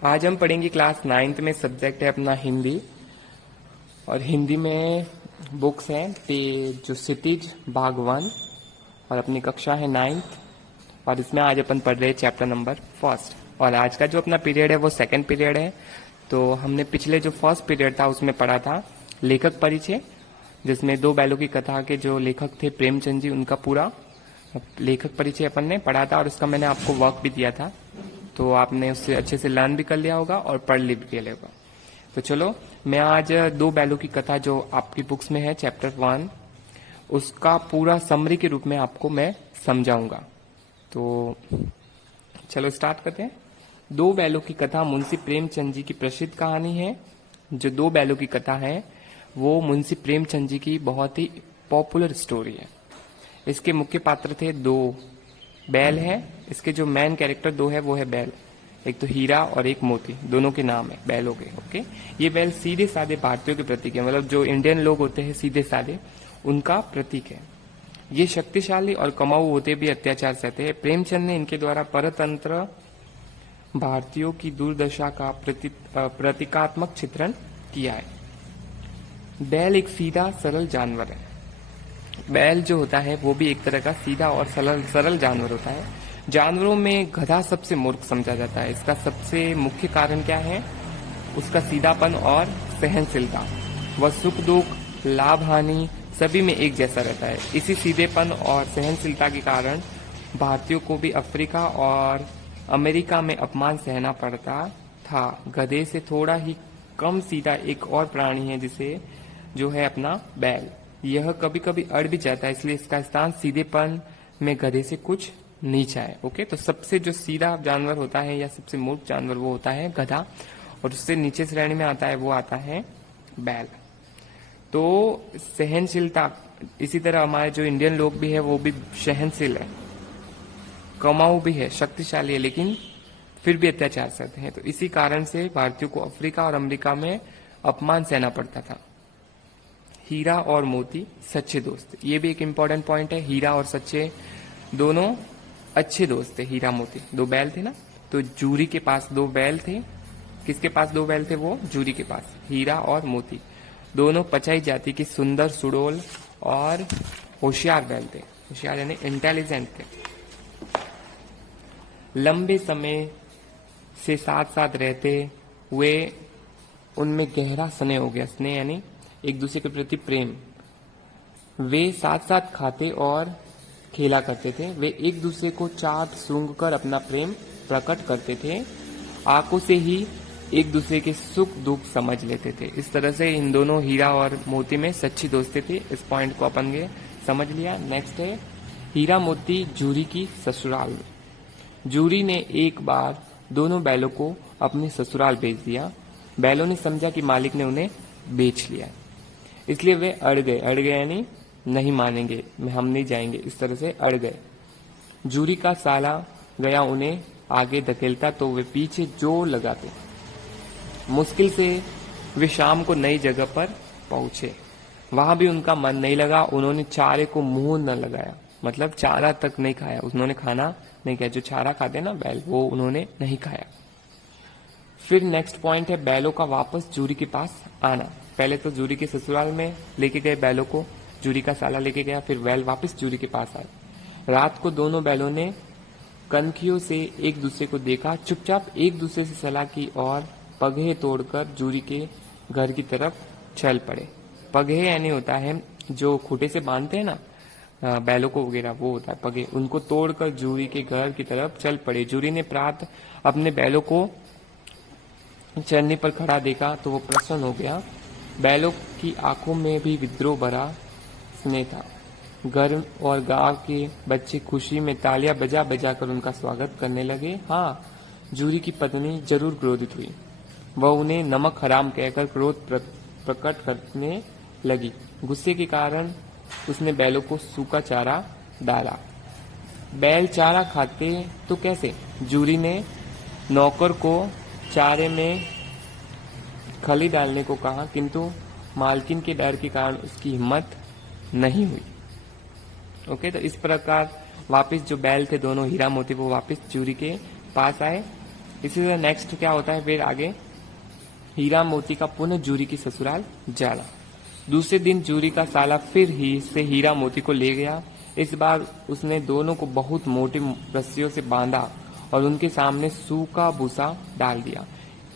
आज हम पढ़ेंगे क्लास 9th में। सब्जेक्ट है अपना हिंदी, और हिंदी में बुक्स हैं जो क्षितिज भाग 1, और अपनी कक्षा है 9th, और इसमें आज अपन पढ़ रहे हैं चैप्टर नंबर 1। और आज का जो अपना पीरियड है वो सेकंड पीरियड है। तो हमने पिछले जो फर्स्ट पीरियड था उसमें पढ़ा था लेखक परिचय, जिसमें 2 बैलों की कथा के जो लेखक थे प्रेमचंद जी, उनका पूरा लेखक परिचय अपन ने पढ़ा था, और उसका मैंने आपको वर्क भी दिया था। तो आपने उससे अच्छे से लर्न भी कर लिया होगा और पढ़ भी लिया होगा। तो चलो, मैं आज 2 बैलों की कथा जो आपकी बुक्स में है चैप्टर 1, उसका पूरा समरी के रूप में आपको मैं समझाऊंगा। तो चलो स्टार्ट करते हैं। 2 बैलों की कथा मुंशी प्रेमचंद जी की प्रसिद्ध कहानी है। जो 2 बैलों की कथा है वो मुंशी प्रेमचंद जी की बहुत ही पॉपुलर स्टोरी है। इसके मुख्य पात्र थे 2 बैल है। इसके जो मेन कैरेक्टर 2 है वो है बैल, एक तो हीरा और एक मोती, दोनों के नाम है बैलों के। ओके, ये बैल सीधे साधे भारतीयों के प्रतीक है, मतलब जो इंडियन लोग होते हैं सीधे साधे, उनका प्रतीक है। ये शक्तिशाली और कमाऊ होते भी अत्याचार सहते हैं। प्रेमचंद ने इनके द्वारा परतंत्र भारतीयों की दुर्दशा का प्रतीकात्मक चित्रण किया है। बैल एक सीधा सरल जानवर है। बैल जो होता है वो भी एक तरह का सीधा और सरल जानवर होता है। जानवरों में गधा सबसे मूर्ख समझा जाता है। इसका सबसे मुख्य कारण क्या है? उसका सीधापन और सहनशीलता। वह सुख दुख, लाभ हानि सभी में एक जैसा रहता है। इसी सीधेपन और सहनशीलता के कारण भारतीयों को भी अफ्रीका और अमेरिका में अपमान सहना पड़ता था। गधे से थोड़ा ही कम सीधा एक और प्राणी है जिसे जो है अपना बैल। यह कभी कभी अड़ भी जाता है, इसलिए इसका स्थान सीधेपन में गधे से कुछ नीचा है। ओके, तो सबसे जो सीधा जानवर होता है या सबसे मूर्ख जानवर वो होता है गधा, और उससे नीचे श्रेणी में आता है वो आता है बैल। तो सहनशीलता, इसी तरह हमारे जो इंडियन लोग भी है वो भी सहनशील है, कमाऊ भी है, शक्तिशाली है, लेकिन फिर भी अत्याचार सहते हैं। तो इसी कारण से भारतीयों को अफ्रीका और अमेरिका में अपमान सहना पड़ता था। हीरा और मोती सच्चे दोस्त, ये भी एक इम्पोर्टेंट पॉइंट है। हीरा और सच्चे दोनों अच्छे दोस्त थे। हीरा मोती 2 बैल थे ना, तो जूरी के पास 2 बैल थे। किसके पास 2 बैल थे? वो जूरी के पास। हीरा और मोती दोनों पचाई जाति की सुंदर, सुडोल और होशियार बैल थे। होशियार यानी इंटेलिजेंट थे। लंबे समय से साथ साथ रहते हुए उनमें गहरा स्नेह हो गया। स्नेह यानी एक दूसरे के प्रति प्रेम। वे साथ साथ खाते और खेला करते थे। वे एक दूसरे को चाट सूंघ कर अपना प्रेम प्रकट करते थे। आंखों से ही एक दूसरे के सुख दुख समझ लेते थे। इस तरह से इन दोनों हीरा और मोती में सच्ची दोस्ती थी। इस पॉइंट को अपन ने समझ लिया। नेक्स्ट है हीरा मोती जूरी की ससुराल में। जूरी ने एक बार दोनों बैलों को अपने ससुराल भेज दिया। बैलों ने समझा कि मालिक ने उन्हें बेच लिया, इसलिए वे अड़ गए यानी नहीं मानेंगे, हम नहीं जाएंगे, इस तरह से अड़ गए। जूरी का साला गया उन्हें आगे धकेलता तो वे पीछे जोर लगाते। मुश्किल से वे शाम को नई जगह पर पहुंचे। वहां भी उनका मन नहीं लगा। उन्होंने चारे को मुंह न लगाया, मतलब चारा तक नहीं खाया। उन्होंने खाना नहीं खाया, जो चारा खाते ना बैल, वो उन्होंने नहीं खाया। फिर नेक्स्ट पॉइंट है बैलों का वापस जूरी के पास आना। पहले तो जूरी के ससुराल में लेके गए बैलों को, जूरी का साला लेके गया, फिर बैल वापस जूरी के पास आए। रात को दोनों बैलों ने कनखियों से एक दूसरे को देखा, चुपचाप एक दूसरे से सलाह की और पगहे तोड़कर जूरी के घर की तरफ चल पड़े। पगहे यानी होता है जो खूंटे से बांधते हैं ना बैलों को वगैरह, वो होता है पगहे। उनको तोड़कर जूरी के घर की तरफ चल पड़े। जूरी ने प्रात अपने बैलों को चरनी पर खड़ा देखा तो वो प्रसन्न हो गया। बैलों की आंखों में भी विद्रोह भरा स्नेह था। घर और गांव के बच्चे खुशी में तालियां बजा बजा कर उनका स्वागत करने लगे। हाँ, जूरी की पत्नी जरूर क्रोधित हुई। वह उन्हें नमक हराम कहकर क्रोध प्रकट करने लगी। गुस्से के कारण उसने बैलों को सूखा चारा डाला। बैल चारा खाते तो कैसे? जूरी ने नौकर को चारे में खली डालने को कहा, किंतु मालकिन के डर के कारण उसकी हिम्मत नहीं हुई। ओके, तो इस प्रकार वापस जो बैल थे दोनों हीरा मोती वो वापस जूरी के पास आए। इसी तरह नेक्स्ट क्या होता है फिर आगे, हीरा मोती का पुनः जूरी की ससुराल जाना। दूसरे दिन जूरी का साला फिर ही से हीरा मोती को ले गया। इस बार उसने दोनों को बहुत मोटी रस्सियों से बांधा और उनके सामने सूखा भूसा डाल दिया।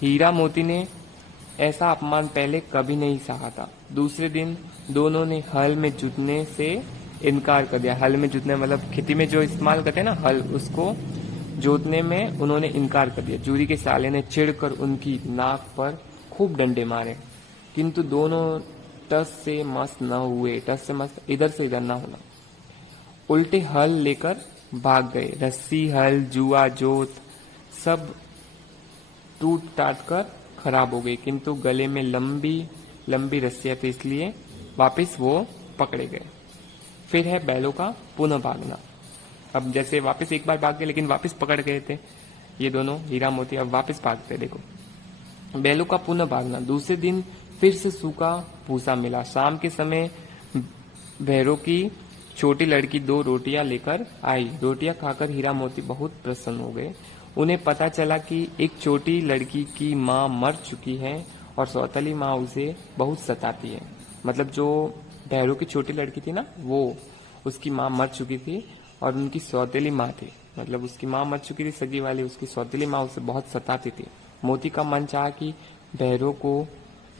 हीरा मोती ने ऐसा अपमान पहले कभी नहीं सहा था। दूसरे दिन दोनों ने हल में जुतने से इनकार कर दिया। हल में जुतने मतलब खेती में जो इस्तेमाल करते हैं ना हल, उसको जोतने में उन्होंने इनकार कर दिया। जूरी के साले ने चिढ़कर उनकी नाक पर खूब डंडे मारे, किंतु दोनों टस से मस न हुए। टस से मस इधर से इधर ना होना। उल्टे हल लेकर भाग गए। रस्सी, हल, जुआ, जोत सब टूट टाट कर खराब हो गई, किंतु गले में लंबी लंबी रस्सियां थी, इसलिए वापस वो पकड़े गए। फिर है बैलों का पुनः भागना। अब जैसे वापस एक बार भाग गए लेकिन वापस पकड़ गए थे ये दोनों हीरा मोती, अब वापस भागते। देखो बैलों का पुनः भागना। दूसरे दिन फिर से सूखा भूसा मिला। शाम के समय भैरों की छोटी लड़की 2 रोटियां लेकर आई। रोटियां खाकर हीरा मोती बहुत प्रसन्न हो गए। उन्हें पता चला कि एक छोटी लड़की की माँ मर चुकी है और सौतेली माँ उसे बहुत सताती है। मतलब जो भैरों की छोटी लड़की थी ना, वो उसकी माँ मर चुकी थी और उनकी सौतेली माँ थी, मतलब उसकी माँ मर चुकी थी सगी वाली, उसकी सौतेली माँ उसे बहुत सताती थी। मोती का मन चाहा कि भैरों को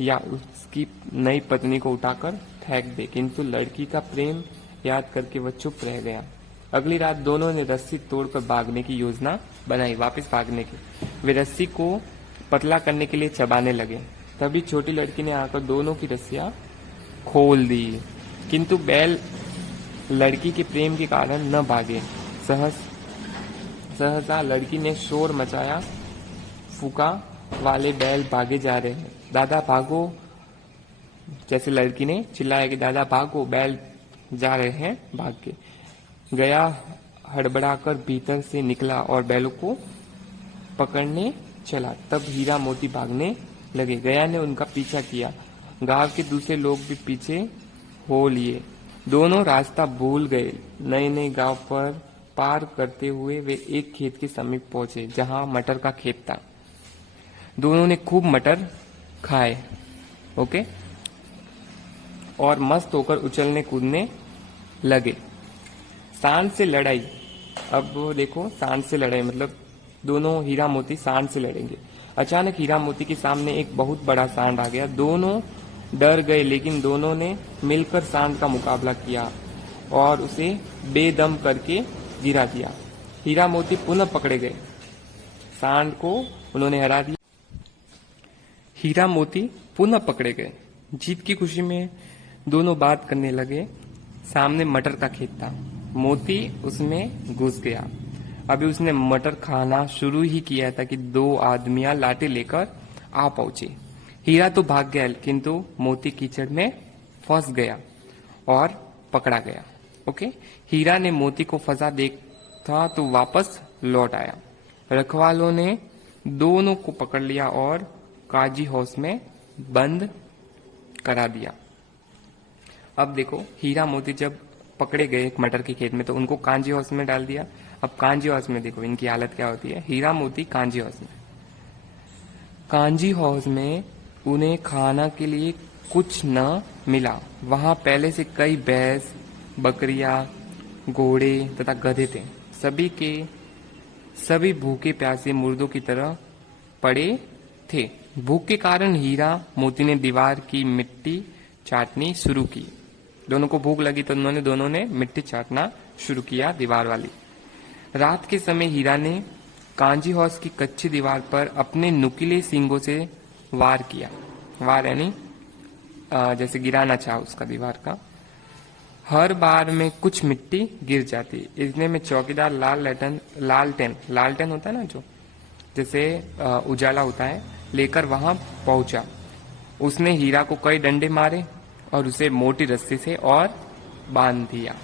या उसकी नई पत्नी को उठाकर फेंक दे, किंतु लड़की का प्रेम याद करके वह चुप रह गया। अगली रात दोनों ने रस्सी तोड़कर भागने की योजना बनाई, वापस भागने की। वे रस्सी को पतला करने के लिए चबाने लगे। तभी छोटी लड़की ने आकर दोनों की रस्सियां खोल दी, किंतु बैल लड़की के प्रेम के कारण न भागे। सहसा लड़की ने शोर मचाया, फूका वाले बैल भागे जा रहे हैं, दादा भागो। जैसे लड़की ने चिल्लाया कि दादा भागो, बैल जा रहे हैं, भाग के गया। हड़बड़ाकर भीतर से निकला और बैलों को पकड़ने चला। तब हीरा मोती भागने लगे। गया ने उनका पीछा किया। गांव के दूसरे लोग भी पीछे हो लिए। दोनों रास्ता भूल गए। नए नए गांव पर पार करते हुए वे एक खेत के समीप पहुंचे जहां मटर का खेत था। दोनों ने खूब मटर खाए, ओके, और मस्त होकर उछलने कूदने लगे। सांड से लड़ाई। अब देखो सांड से लड़ाई मतलब दोनों हीरा मोती सांड से लड़ेंगे। अचानक हीरा मोती के सामने एक बहुत बड़ा सांड आ गया। दोनों डर गए, लेकिन दोनों ने मिलकर सांड का मुकाबला किया और उसे बेदम करके गिरा दिया। हीरा मोती पुनः पकड़े गए। सांड को उन्होंने हरा दिया। हीरा मोती पुनः पकड़े गए। जीत की खुशी में दोनों बात करने लगे। सामने मटर का खेत था। मोती उसमें घुस गया। अभी उसने मटर खाना शुरू ही किया था कि 2 आदमियां लाठी लेकर आ पहुंचे। हीरा तो भाग गया, किंतु मोती कीचड़ में फंस गया और पकड़ा गया। ओके, हीरा ने मोती को फंसा देखा तो वापस लौट आया। रखवालों ने दोनों को पकड़ लिया और काजी हाउस में बंद करा दिया। अब देखो हीरा मोती जब पकड़े गए एक मटर के खेत में तो उनको कांजी हाउस में डाल दिया। अब कांजी हाउस में देखो इनकी हालत क्या होती है। हीरा मोती कांजी हाउस में। कांजी हाउस में उन्हें खाना के लिए कुछ न मिला। वहां पहले से कई भैंस, बकरियां, घोड़े तथा गधे थे। सभी भूखे प्यासे मुर्दों की तरह पड़े थे। भूख के कारण हीरा मोती ने दीवार की मिट्टी चाटनी शुरू की। दोनों को भूख लगी तो उन्होंने दोनों ने मिट्टी चाटना शुरू किया दीवार वाली। रात के समय हीरा ने कांजी हाउस की कच्ची दीवार पर अपने नुकीले सींगों से वार किया। वार यानी जैसे गिराना चाहा उसका दीवार का। हर बार में कुछ मिट्टी गिर जाती। इतने में चौकीदार लालटेन होता है ना, जो जैसे उजाला होता है, लेकर वहां पहुंचा। उसने हीरा को कई डंडे मारे और उसे मोटी रस्सी से और बांध दिया।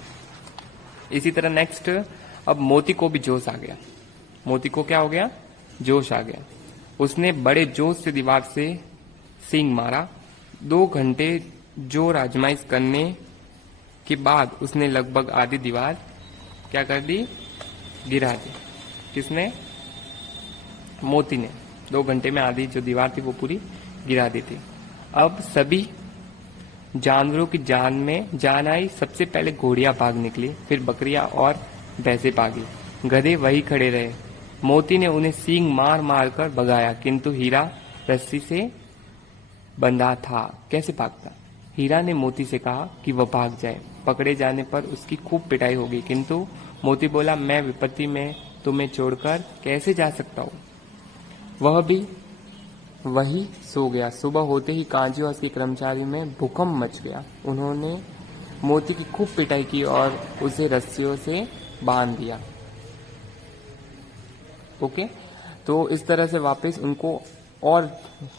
इसी तरह नेक्स्ट अब मोती को भी जोश आ गया। मोती को क्या हो गया? जोश आ गया। उसने बड़े जोश से दीवार से सींग मारा। 2 घंटे जोर आजमाइश करने के बाद उसने लगभग आधी दीवार क्या कर दी? गिरा दी। किसने? मोती ने 2 घंटे में आधी जो दीवार थी वो पूरी गिरा दी थी। अब सभी जानवरों की जान में जान आई। सबसे पहले घोड़ियां भाग निकली, फिर बकरियां और भैंसें भागी। गधे वही खड़े रहे। मोती ने उन्हें सींग मार मार कर भगाया, किंतु हीरा रस्सी से बंधा था, कैसे भागता। हीरा ने मोती से कहा कि वह भाग जाए। पकड़े जाने पर उसकी खूब पिटाई होगी, किंतु मोती बोला, मैं विपत्ति में तुम्हें छोड़कर कैसे जा सकता हूँ। वह भी वही सो गया। सुबह होते ही कांजी और उसके कर्मचारी में भूकंप मच गया। उन्होंने मोती की खूब पिटाई की और उसे रस्सियों से बांध दिया। ओके, तो इस तरह से वापस उनको और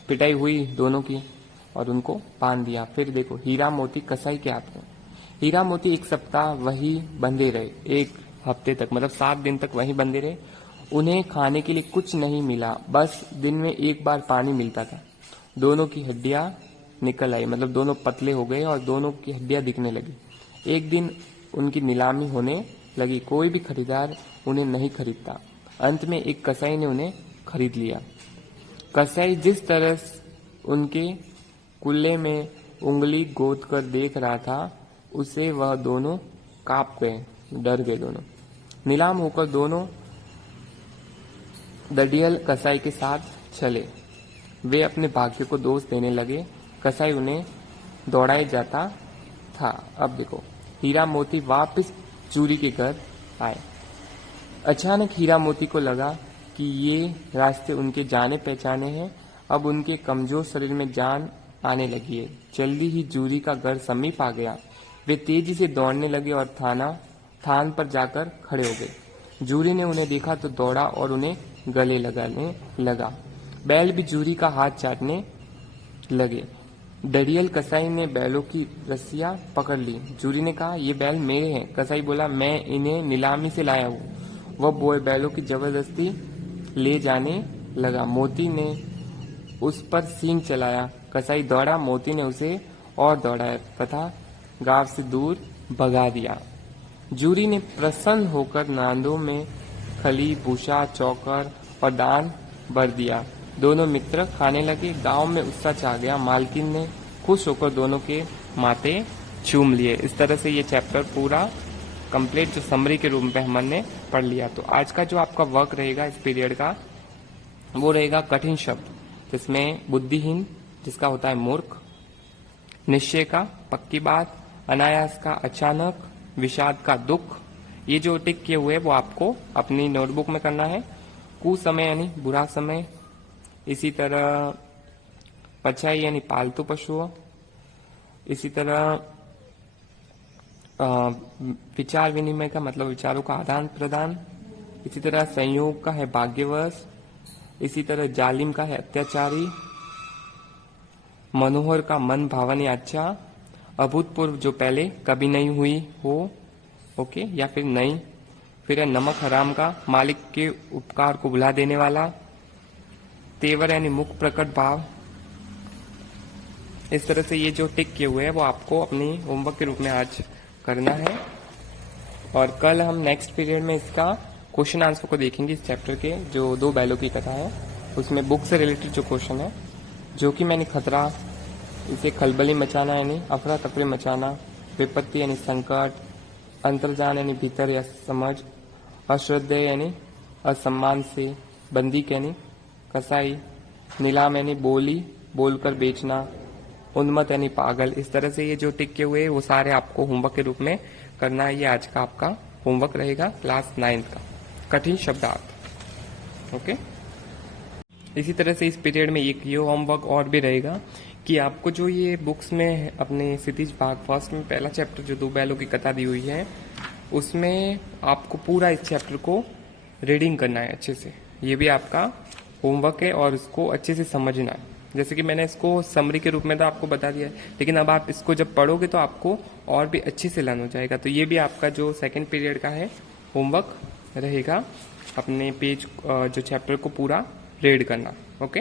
पिटाई हुई दोनों की और उनको बांध दिया। फिर देखो, हीरा मोती कसाई के हाथ में। हीरा मोती 1 सप्ताह वही बंधे रहे, 1 हफ्ते तक, मतलब 7 दिन तक वही बंधे रहे। उन्हें खाने के लिए कुछ नहीं मिला, बस दिन में 1 बार पानी मिलता था। दोनों की हड्डियां निकल आई, मतलब दोनों पतले हो गए और दोनों की हड्डियां दिखने लगी। एक दिन उनकी नीलामी होने लगी, कोई भी खरीदार उन्हें नहीं खरीदता। अंत में एक कसाई ने उन्हें खरीद लिया। कसाई जिस तरह उनके कुल्ले में उंगली गोद कर देख रहा था, उसे वह दोनों कांप गए, डर गए दोनों। नीलाम होकर दोनों दड़ियल कसाई के साथ चले। वे अपने भाग्य को दोष देने लगे। कसाई उन्हें दौड़ाए जाता था। अब देखो, हीरा मोती वापस चूरी के घर आए। अचानक हीरा मोती को लगा कि ये रास्ते उनके जाने पहचाने हैं। अब उनके कमजोर शरीर में जान आने लगी है। जल्दी ही जूरी का घर समीप आ गया। वे तेजी से दौड़ने लगे और थान पर जाकर खड़े हो गए। जूरी ने उन्हें देखा तो दौड़ा और उन्हें गले लगाने लगा। बैल भी जूरी का हाथ चाटने लगे। दड़ियल कसाई ने बैलों की रस्सियां पकड़ ली। जूरी ने कहा, ये बैल मेरे हैं। कसाई बोला, मैं इन्हें नीलामी से लाया हूँ। वह बोए बैलों की जबरदस्ती ले जाने लगा। मोती ने उस पर सींग चलाया। कसाई दौड़ा, मोती ने उसे और दौड़ाया तथा गांव से दूर भगा दिया। जूरी ने प्रसन्न होकर नांदों में खली, भूसा, चौकर और दान भर दिया। दोनों मित्र खाने लगे। गांव में उत्साह छा गया। मालकिन ने खुश होकर दोनों के माथे चूम लिए। इस तरह से ये चैप्टर पूरा कंप्लीट जो समरी के रूप में हमने पढ़ लिया। तो आज का जो आपका वर्क रहेगा इस पीरियड का, वो रहेगा कठिन शब्द, जिसमें बुद्धिहीन जिसका होता है मूर्ख, निश्चय का पक्की बात, अनायास का अचानक, विषाद का दुख। ये जो टिक किए हुए वो आपको अपनी नोटबुक में करना है। कुसमय यानी बुरा समय, इसी तरह पचाई यानी पालतू पशुओं, इसी तरह विचार विनिमय का मतलब विचारों का आदान प्रदान, इसी तरह संयोग का है भाग्यवश, इसी तरह जालिम का है अत्याचारी, मनोहर का मन भावनी अच्छा, अभूतपूर्व जो पहले कभी नहीं हुई हो, ओके, या फिर नहीं। फिर है नमक हराम का मालिक के उपकार को भुला देने वाला, तेवर यानी मुख प्रकट भाव। इस तरह से ये जो टिक किए हुए हैं वो आपको अपनी होमवर्क के रूप में आज करना है। और कल हम नेक्स्ट पीरियड में इसका क्वेश्चन आंसर को देखेंगे। इस चैप्टर के जो 2 बैलों की कथा है उसमें बुक से रिलेटेड जो क्वेश्चन है, जो कि मैंने खतरा, इसे खलबली मचाना यानी अफरा तफरी मचाना, विपत्ति यानी संकट, अंतर्जान यानी भीतर या समझ, अश्रद्धेय यानी असम्मान से, बंदी यानी कसाई, नीलाम यानी बोली बोलकर बेचना, उन्मत्त यानी पागल। इस तरह से ये जो टिक के हुए वो सारे आपको होमवर्क के रूप में करना है। ये आज का आपका होमवर्क रहेगा क्लास 9 का, कठिन शब्दार्थ। ओके, इसी तरह से इस पीरियड में एक ये होमवर्क और भी रहेगा कि आपको जो ये बुक्स में अपने क्षितिज भाग फर्स्ट में पहला चैप्टर जो 2 बैलों की कथा दी हुई है, उसमें आपको पूरा इस चैप्टर को रीडिंग करना है अच्छे से। ये भी आपका होमवर्क है और इसको अच्छे से समझना है। जैसे कि मैंने इसको समरी के रूप में तो आपको बता दिया है, लेकिन अब आप इसको जब पढ़ोगे तो आपको और भी अच्छे से लर्न हो जाएगा। तो ये भी आपका जो सेकंड पीरियड का है होमवर्क रहेगा, अपने पेज जो चैप्टर को पूरा रीड करना। ओके।